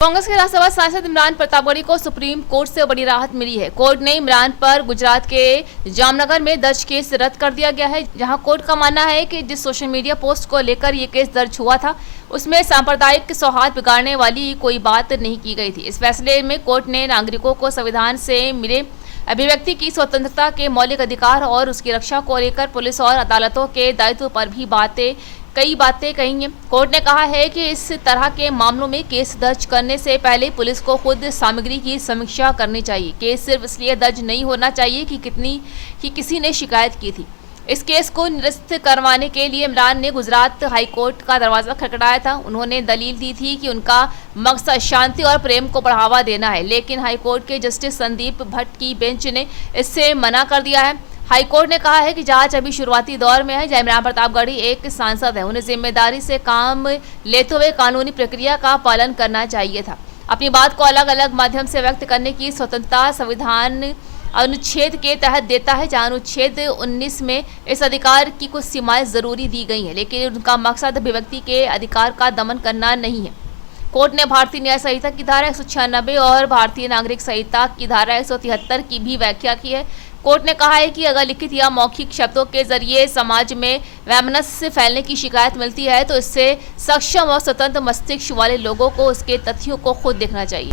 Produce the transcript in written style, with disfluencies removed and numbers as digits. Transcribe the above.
कांग्रेस के राज्यसभा सांसद इमरान प्रतापगढ़ी को सुप्रीम कोर्ट से बड़ी राहत मिली है। कोर्ट ने इमरान पर गुजरात के जामनगर में दर्ज केस रद्द कर दिया गया है, जहां कोर्ट का मानना है कि जिस सोशल मीडिया पोस्ट को लेकर ये केस दर्ज हुआ था उसमें सांप्रदायिक सौहार्द बिगाड़ने वाली कोई बात नहीं की गई थी। इस फैसले में कोर्ट ने नागरिकों को संविधान से मिले अभिव्यक्ति की स्वतंत्रता के मौलिक अधिकार और उसकी रक्षा को लेकर पुलिस और अदालतों के दायित्व पर भी कई बातें कही हैं। कोर्ट ने कहा है कि इस तरह के मामलों में केस दर्ज करने से पहले पुलिस को खुद सामग्री की समीक्षा करनी चाहिए। केस सिर्फ इसलिए दर्ज नहीं होना चाहिए कि किसी ने शिकायत की थी। इस केस को निरस्त करवाने के लिए इमरान ने गुजरात हाईकोर्ट का दरवाजा खटखटाया था। उन्होंने दलील दी थी कि उनका मकसद शांति और प्रेम को बढ़ावा देना है, लेकिन हाईकोर्ट के जस्टिस संदीप भट्ट की बेंच ने इससे मना कर दिया है। हाईकोर्ट ने कहा है कि जांच अभी शुरुआती दौर में है। इमरान प्रतापगढ़ी एक सांसद है, उन्हें जिम्मेदारी से काम लेते हुए कानूनी प्रक्रिया का पालन करना चाहिए था। अपनी बात को अलग अलग माध्यम से व्यक्त करने की स्वतंत्रता संविधान अनुच्छेद के तहत देता है, जहां अनुच्छेद 19 में इस अधिकार की कुछ सीमाएं जरूरी दी गई हैं, लेकिन उनका मकसद अभिव्यक्ति के अधिकार का दमन करना नहीं है। कोर्ट ने भारतीय न्याय संहिता की धारा 196 और भारतीय नागरिक संहिता की धारा 173 की भी व्याख्या की है। कोर्ट ने कहा है कि अगर लिखित या मौखिक शब्दों के जरिए समाज में वैमनस्य फैलने की शिकायत मिलती है तो इससे सक्षम और स्वतंत्र मस्तिष्क वाले लोगों को उसके तथ्यों को खुद देखना चाहिए।